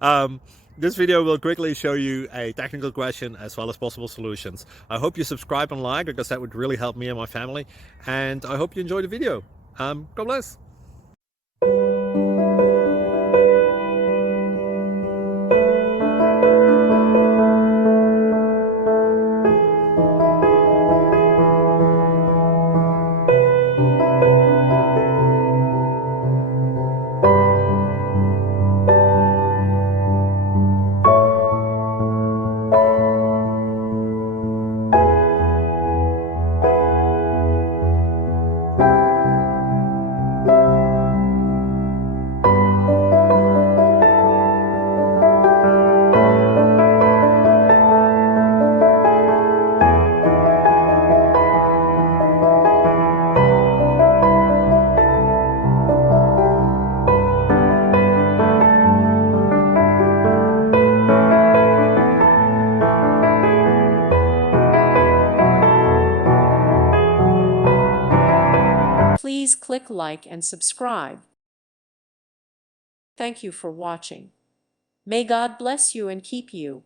um, this video will quickly show you a technical question as well as possible solutions. I hope you subscribe and like, because that would really help me and my family. And I hope you enjoy the video. God bless. Please click like and subscribe. Thank you for watching. May God bless you and keep you.